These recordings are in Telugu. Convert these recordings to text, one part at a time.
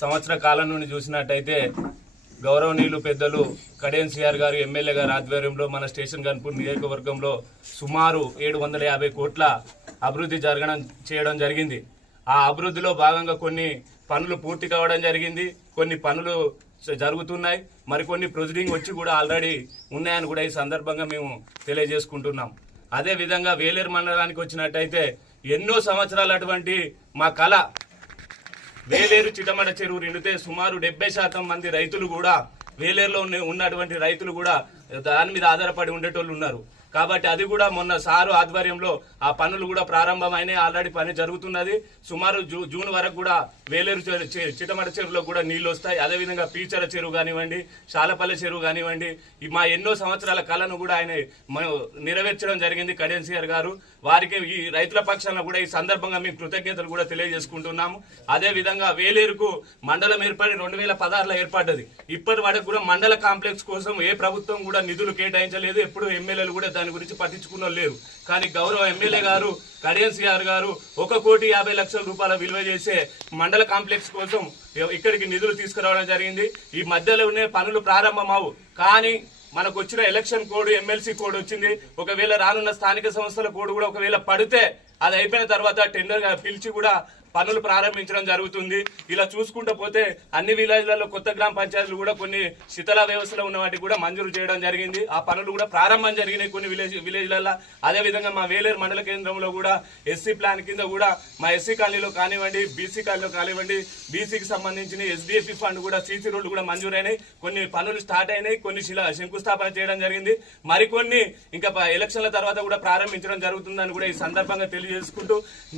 సంవత్సర కాలం నుండి చూసినట్టయితే గౌరవనీయులు పెద్దలు కడియం సిఆర్ గారు ఎమ్మెల్యే గారి ఆధ్వర్యంలో మన స్టేషన్ గన్పూర్ నియోజకవర్గంలో సుమారు ఏడు వందల యాభై కోట్ల అభివృద్ధి జరగడం చేయడం జరిగింది. ఆ అభివృద్ధిలో భాగంగా కొన్ని పనులు పూర్తి కావడం జరిగింది. కొన్ని పనులు జరుగుతున్నాయి. మరికొన్ని ప్రొసీడింగ్ వచ్చి కూడా ఆల్రెడీ ఉన్నాయని కూడా ఈ సందర్భంగా మేము తెలియజేసుకుంటున్నాం. అదే విధంగా వేలేరు మండలానికి వచ్చినట్టయితే ఎన్నో సంవత్సరాలు అటువంటి మా కళ వేలేరు చిటమడ చెరువు నిండితే సుమారు డెబ్బై శాతం మంది రైతులు కూడా వేలేరులో ఉన్నటువంటి రైతులు కూడా దాని మీద ఆధారపడి ఉండేటోళ్ళు ఉన్నారు. కాబట్టి అది కూడా మొన్న సారు ఆధ్వర్యంలో ఆ పనులు కూడా ప్రారంభమైనాయి. ఆల్రెడీ పని జరుగుతున్నది. సుమారు జూ- జూన్ వరకు కూడా వేలేరు చెరు- చిటమడ చెరువులో కూడా నీళ్ళు వస్తాయి. అదేవిధంగా పీచర చెరువు కానివ్వండి శాలపల్లె చెరువు కానివ్వండి మా ఎన్నో సంవత్సరాల కళను కూడా ఆయన నెరవేర్చడం జరిగింది కడెన్సీఆర్ గారు. వారికి ఈ రైతుల పక్షాన కూడా ఈ సందర్భంగా మేము కృతజ్ఞతలు కూడా తెలియజేసుకుంటున్నాము. అదే విధంగా వేలేరుకు మండలం ఏర్పడి రెండు వేల పదహారులో ఏర్పడ్డది. ఇప్పటి వరకు కూడా మండల కాంప్లెక్స్ కోసం ఏ ప్రభుత్వం కూడా నిధులు కేటాయించలేదు. ఎప్పుడు ఎమ్మెల్యేలు కూడా దాని గురించి పట్టించుకున్న లేరు. కానీ గౌరవ ఎమ్మెల్యే గారు కడియం గారు గారు ఒక కోటి యాభై లక్షల రూపాయల విలువ చేసే మండల కాంప్లెక్స్ కోసం ఇక్కడికి నిధులు తీసుకురావడం జరిగింది. ఈ మధ్యలోనే పనులు ప్రారంభమవు. కానీ మనకు వచ్చిన ఎలక్షన్ కోడ్ ఎమ్మెల్సీ కోడ్ వచ్చింది. ఒకవేళ రానున్న స్థానిక సంస్థల కోడ్ కూడా ఒకవేళ పడితే అది అయిపోయిన తర్వాత టెండర్ పిలిచి కూడా పనులు ప్రారంభించడం జరుగుతుంది. ఇలా చూసుకుంటూ పోతే అన్ని విలేజ్లలో కొత్త గ్రామ పంచాయతీలు కూడా కొన్ని శిథిల వ్యవస్థలో ఉన్న వాటికి కూడా మంజూరు చేయడం జరిగింది. ఆ పనులు కూడా ప్రారంభం జరిగినాయి కొన్ని విలేజ్ విలేజ్లలో అదే విధంగా మా వేలేరు మండల కేంద్రంలో కూడా ఎస్సీ ప్లాన్ కింద కూడా మా ఎస్సీ కాలనీలో కానివ్వండి బీసీ కాలనీలో కానివ్వండి బీసీకి సంబంధించిన ఎస్డిఎఫ్ఈ ఫండ్ కూడా సీసీ రోడ్లు కూడా మంజూరైనాయి. కొన్ని పనులు స్టార్ట్ అయినాయి కొన్ని శిల శంకుస్థాపన చేయడం జరిగింది. మరికొన్ని ఇంకా ఎలక్షన్ల తర్వాత కూడా ప్రారంభించడం జరుగుతుందని కూడా ఈ సందర్భంగా తెలియజేసుకుంటూ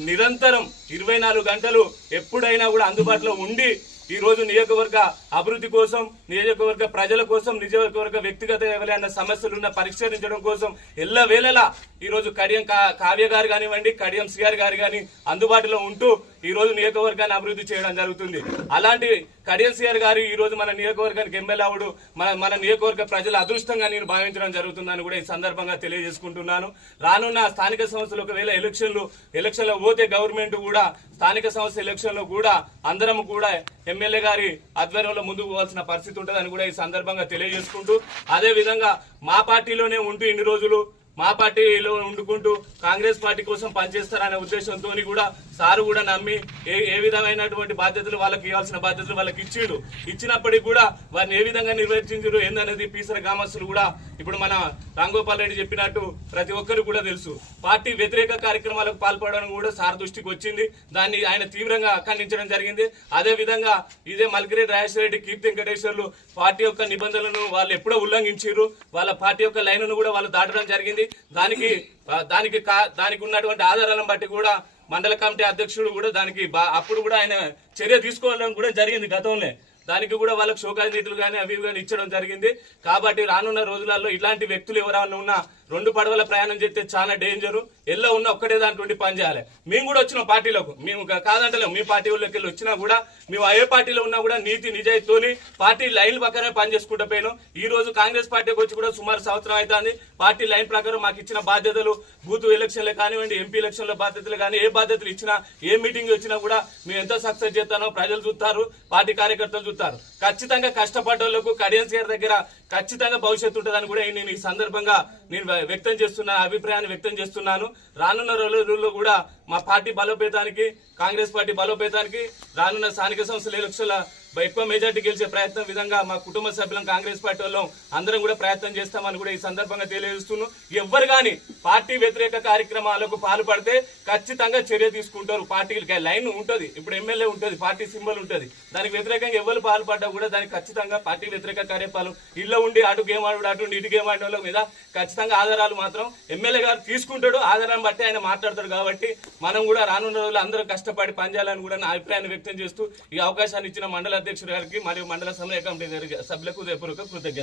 నిరంతరం ఇరవై నాలుగు గంటలు ఎప్పుడైనా కూడా అందుబాటులో ఉండి ఈ రోజు నియోజకవర్గ అభివృద్ధి కోసం నియోజకవర్గ ప్రజల కోసం నియోజకవర్గ వ్యక్తిగత ఎవరైనా సమస్యలు ఉన్న పరిష్కరించడం కోసం ఎల్ల వేళలా ఈ రోజు కడియం కా- కావ్య గారు కానివ్వండి కడియం సిఆర్ గారు కానీ అందుబాటులో ఉంటూ ఈ రోజు నియోజకవర్గాన్ని అభివృద్ధి చేయడం జరుగుతుంది. అలాంటి కడియల్సీఆర్ గారు ఈ రోజు మన నియోజకవర్గానికి ఎమ్మెల్యే అవుడు మన మన నియోజకవర్గ ప్రజల అదృష్టంగా నేను భావించడం జరుగుతుందని కూడా ఈ సందర్భంగా తెలియజేసుకుంటున్నాను. రానున్న స్థానిక సంస్థలు ఒకవేళ ఎలక్షన్లు ఎలక్షన్లో పోతే గవర్నమెంట్ కూడా స్థానిక సంస్థ ఎలక్షన్లో కూడా అందరం కూడా ఎమ్మెల్యే గారి ఆధ్వర్యంలో ముందుకు పోవాల్సిన పరిస్థితి ఉంటుందని కూడా ఈ సందర్భంగా తెలియజేసుకుంటూ అదేవిధంగా మా పార్టీలోనే ఉంటూ ఇన్ని రోజులు మా పార్టీలో ఉండుకుంటూ కాంగ్రెస్ పార్టీ కోసం పనిచేస్తారనే ఉద్దేశంతో కూడా సారు కూడా నమ్మి ఏ ఏ విధమైనటువంటి బాధ్యతలు వాళ్ళకి ఇవ్వాల్సిన బాధ్యతలు వాళ్ళకి ఇచ్చిండు. ఇచ్చినప్పటికీ కూడా వారిని ఏ విధంగా నిర్వహించారు ఏందనేది పీసర గ్రామస్తులు కూడా ఇప్పుడు మన రాంగోపాల్ రెడ్డి చెప్పినట్టు ప్రతి ఒక్కరు కూడా తెలుసు. పార్టీ వ్యతిరేక కార్యక్రమాలకు పాల్పడడం కూడా సార్ దృష్టికి వచ్చింది. దాన్ని ఆయన తీవ్రంగా ఖండించడం జరిగింది. అదే విధంగా ఇదే మల్కిరెడ్డి రాజేశ్వర రెడ్డి కీర్తి వెంకటేశ్వర్లు పార్టీ యొక్క నిబంధనలను వాళ్ళు ఎప్పుడో ఉల్లంఘించారు వాళ్ళ పార్టీ యొక్క లైన్ను కూడా వాళ్ళు దాటడం జరిగింది. దానికి దానికి కా- దానికి ఉన్నటువంటి ఆధారాలను బట్టి కూడా మండల కమిటీ అధ్యక్షుడు కూడా దానికి అప్పుడు కూడా ఆయన చర్య తీసుకోవడం కూడా జరిగింది గతంలో. దానికి కూడా వాళ్ళకి షోకాజ్ నీతులు కానీ అవి ఇవి కానీ ఇచ్చడం జరిగింది. కాబట్టి రానున్న రోజులలో ఇలాంటి వ్యక్తులు ఎవరైనా ఉన్నా రెండు పడవల ప్రయాణం చేస్తే చాలా డేంజర్. ఎల్లో ఉన్న ఒక్కటే దాంట్లో పని చేయాలి. మేము కూడా వచ్చిన పార్టీలకు. మేము కాదంటలేము మీ పార్టీ వాళ్ళకి వెళ్ళి వచ్చినా కూడా మేము ఏ పార్టీలో ఉన్నా కూడా నీతి నిజాయితీతోని పార్టీ లైన్ ప్రకారమే పని చేసుకుంటూ పోయినాం. ఈ రోజు కాంగ్రెస్ పార్టీకి వచ్చి కూడా సుమారు సంవత్సరం అవుతుంది పార్టీ లైన్ ప్రకారం మాకు ఇచ్చిన బాధ్యతలు బూత్ ఎలక్షన్లు కానివ్వండి ఎంపీ ఎలక్షన్ల బాధ్యతలు కానీ ఏ బాధ్యతలు ఇచ్చినా ఏ మీటింగ్ వచ్చినా కూడా మేము ఎంత సక్సెస్ చేస్తానో ప్రజలు చూస్తారు పార్టీ కార్యకర్తలు చూస్తారు. ఖచ్చితంగా కష్టపడ్డ వాళ్ళకు కడియన్స్ గారి దగ్గర ఖచ్చితంగా భవిష్యత్తు ఉంటుందని కూడా నేను ఈ సందర్భంగా నేను వ్యక్తం చేస్తున్న అభిప్రాయాన్ని వ్యక్తం చేస్తున్నాను. రానున్న రోజుల్లో కూడా మా పార్టీ బలోపేతానికి కాంగ్రెస్ పార్టీ బలోపేతానికి రానున్న స్థానిక సంస్థల ఎలక్షన్ల ఎక్కువ మెజార్టీ గెలిచే ప్రయత్నం విధంగా మా కుటుంబ సభ్యులం కాంగ్రెస్ పార్టీ వాళ్ళం అందరం కూడా ప్రయత్నం చేస్తామని కూడా ఈ సందర్భంగా తెలియజేస్తున్నాం. ఎవ్వరు కానీ పార్టీ వ్యతిరేక కార్యక్రమాలకు పాల్పడితే ఖచ్చితంగా చర్య తీసుకుంటారు. పార్టీకి లైన్ ఉంటుంది. ఇప్పుడు ఎమ్మెల్యే ఉంటుంది పార్టీ సింబల్ ఉంటుంది. దానికి వ్యతిరేకంగా ఎవరు పాల్పడ్డా కూడా దానికి ఖచ్చితంగా పార్టీ వ్యతిరేక కార్యపాలు ఇళ్ళ ఉండి అటు గేమ్ ఆడు అటు ఉండి ఇటు గేమ్ ఆడిన మీద ఖచ్చితంగా ఆధారాలు మాత్రం ఎమ్మెల్యే గారు తీసుకుంటాడు. ఆధారాన్ని బట్టి ఆయన మాట్లాడతాడు కాబట్టి మనం కూడా రానున్న రోజులు అందరూ కష్టపడి పనిచేయాలని కూడా నా అభిప్రాయాన్ని వ్యక్తం చేస్తూ ఈ అవకాశాన్ని ఇచ్చిన మండల అధ్యక్షుడు గారికి మరియు మండల సమన్వయ కమిటీ సభ్యులకు హృదయపూర్వక కృతజ్ఞత